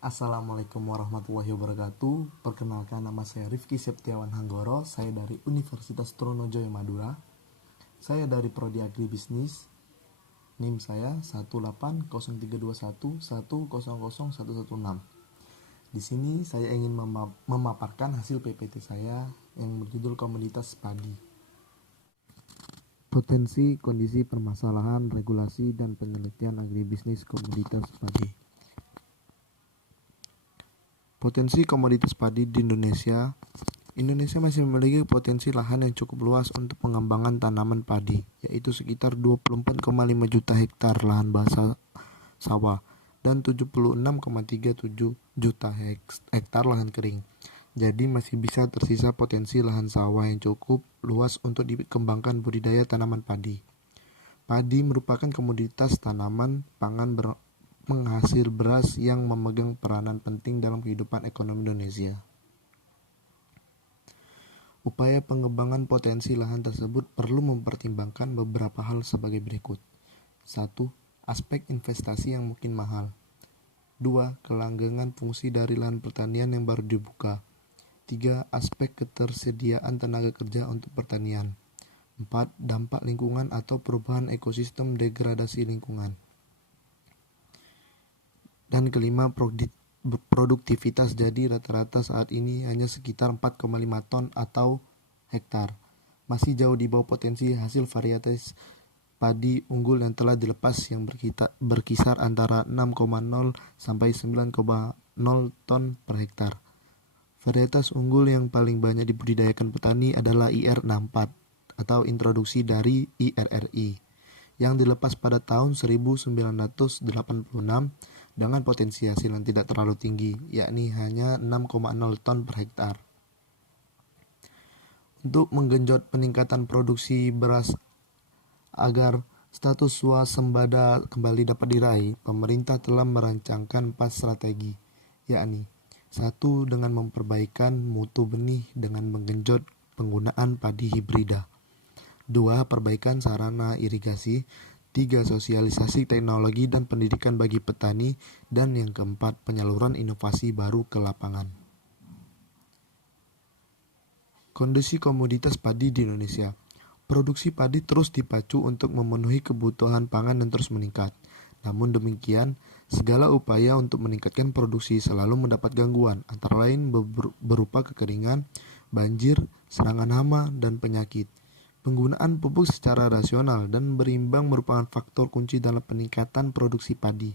Assalamualaikum warahmatullahi wabarakatuh. Perkenalkan, nama saya Rifki Septiawan Hanggoro. Saya dari Universitas Trunojoyo Madura. Saya dari Prodi Agribisnis. NIM saya 1803211000116. Di sini saya ingin memaparkan hasil PPT saya yang berjudul Komoditas Padi. Potensi, kondisi, permasalahan, regulasi, dan penelitian agribisnis komoditas padi. Potensi komoditas padi di Indonesia. Indonesia masih memiliki potensi lahan yang cukup luas untuk pengembangan tanaman padi, yaitu sekitar 24,5 juta hektar lahan basah sawah dan 76,37 juta hektar lahan kering. Jadi masih bisa tersisa potensi lahan sawah yang cukup luas untuk dikembangkan budidaya tanaman padi. Padi merupakan komoditas tanaman pangan penghasil beras yang memegang peranan penting dalam kehidupan ekonomi Indonesia. Upaya pengembangan potensi lahan tersebut perlu mempertimbangkan beberapa hal sebagai berikut. 1. Aspek investasi yang mungkin mahal. 2. Kelanggengan fungsi dari lahan pertanian yang baru dibuka. 3. Aspek ketersediaan tenaga kerja untuk pertanian. 4. Dampak lingkungan atau perubahan ekosistem degradasi lingkungan. Dan kelima, produktivitas. Jadi rata-rata saat ini hanya sekitar 4,5 ton atau hektar. Masih jauh di bawah potensi hasil varietas padi unggul yang telah dilepas yang berkisar antara 6,0 sampai 9,0 ton per hektar. Varietas unggul yang paling banyak dibudidayakan petani adalah IR64 atau introduksi dari IRRI yang dilepas pada tahun 1986 dengan potensi hasil yang tidak terlalu tinggi, yakni hanya 6,0 ton per hektar. Untuk menggenjot peningkatan produksi beras agar status swasembada kembali dapat diraih, pemerintah telah merancangkan 4 strategi, yakni 1. Dengan memperbaikan mutu benih dengan menggenjot penggunaan padi hibrida. 2. Perbaikan sarana irigasi. 3. Sosialisasi teknologi dan pendidikan bagi petani. Dan yang keempat, penyaluran inovasi baru ke lapangan. Kondisi komoditas padi di Indonesia. Produksi padi terus dipacu untuk memenuhi kebutuhan pangan dan terus meningkat. Namun demikian, segala upaya untuk meningkatkan produksi selalu mendapat gangguan, antara lain berupa kekeringan, banjir, serangan hama, dan penyakit. Penggunaan pupuk secara rasional dan berimbang merupakan faktor kunci dalam peningkatan produksi padi.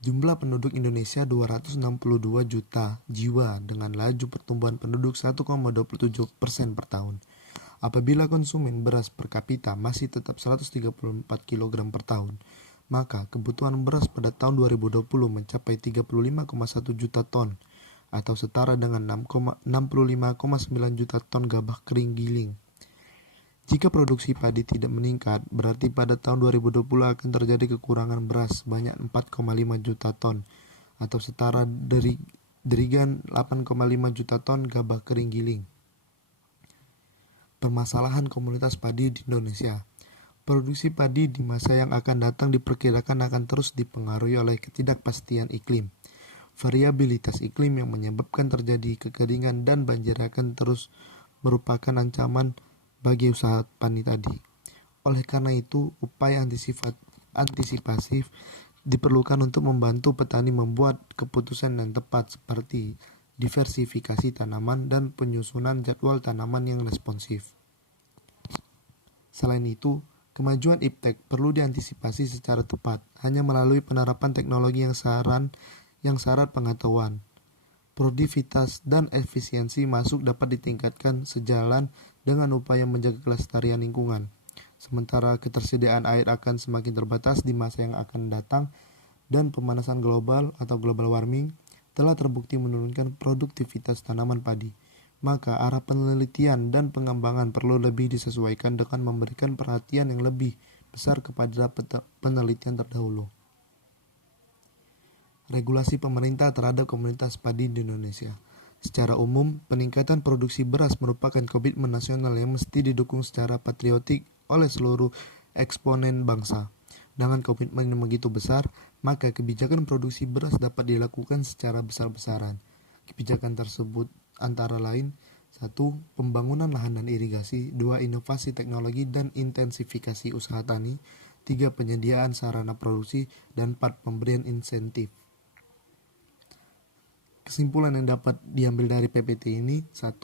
Jumlah penduduk Indonesia 262 juta jiwa dengan laju pertumbuhan penduduk 1,27% per tahun. Apabila konsumen beras per kapita masih tetap 134 kg per tahun, maka kebutuhan beras pada tahun 2020 mencapai 35,1 juta ton atau setara dengan 65,9 juta ton gabah kering giling. Jika produksi padi tidak meningkat, berarti pada tahun 2020 akan terjadi kekurangan beras sebanyak 4,5 juta ton atau setara dengan 8,5 juta ton gabah kering giling. Permasalahan komunitas padi di Indonesia. Produksi padi di masa yang akan datang diperkirakan akan terus dipengaruhi oleh ketidakpastian iklim. Variabilitas iklim yang menyebabkan terjadi kekeringan dan banjir akan terus merupakan ancaman bagi usaha petani tadi. Oleh karena itu, upaya antisipasif diperlukan untuk membantu petani membuat keputusan yang tepat seperti diversifikasi tanaman dan penyusunan jadwal tanaman yang responsif. Selain itu, kemajuan iptek perlu diantisipasi secara tepat hanya melalui penerapan teknologi yang syarat pengetahuan. Produktivitas dan efisiensi masuk dapat ditingkatkan sejalan dengan upaya menjaga kelestarian lingkungan. Sementara ketersediaan air akan semakin terbatas di masa yang akan datang dan pemanasan global atau global warming telah terbukti menurunkan produktivitas tanaman padi. Maka arah penelitian dan pengembangan perlu lebih disesuaikan dengan memberikan perhatian yang lebih besar kepada penelitian terdahulu. Regulasi pemerintah terhadap komunitas padi di Indonesia. Secara umum, peningkatan produksi beras merupakan komitmen nasional yang mesti didukung secara patriotik oleh seluruh eksponen bangsa. Dengan komitmen yang begitu besar, maka kebijakan produksi beras dapat dilakukan secara besar-besaran. Kebijakan tersebut antara lain: 1. Pembangunan lahan dan irigasi. 2. Inovasi teknologi dan intensifikasi usaha tani. 3. Penyediaan sarana produksi. Dan 4. Pemberian insentif. Kesimpulan yang dapat diambil dari PPT ini: 1.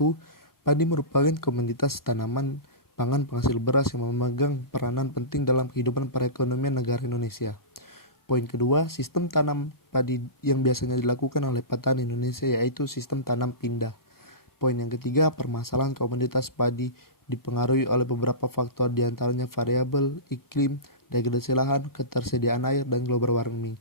Padi merupakan komoditas tanaman pangan penghasil beras yang memegang peranan penting dalam kehidupan perekonomian negara Indonesia. Poin kedua, sistem tanam padi yang biasanya dilakukan oleh petani Indonesia yaitu sistem tanam pindah. Poin yang ketiga, permasalahan komoditas padi dipengaruhi oleh beberapa faktor, diantaranya variabel iklim, degradasi lahan, ketersediaan air, dan global warming.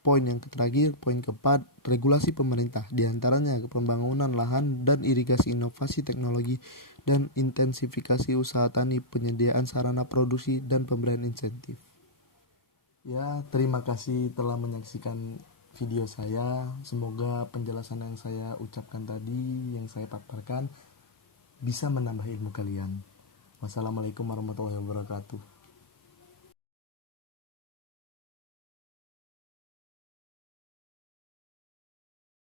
Poin yang terakhir, poin keempat, regulasi pemerintah, diantaranya pembangunan lahan dan irigasi, inovasi teknologi, dan intensifikasi usaha tani, penyediaan sarana produksi, dan pemberian insentif. Ya, terima kasih telah menyaksikan video saya. Semoga penjelasan yang saya ucapkan tadi, yang saya paparkan, bisa menambah ilmu kalian. Wassalamualaikum warahmatullahi wabarakatuh.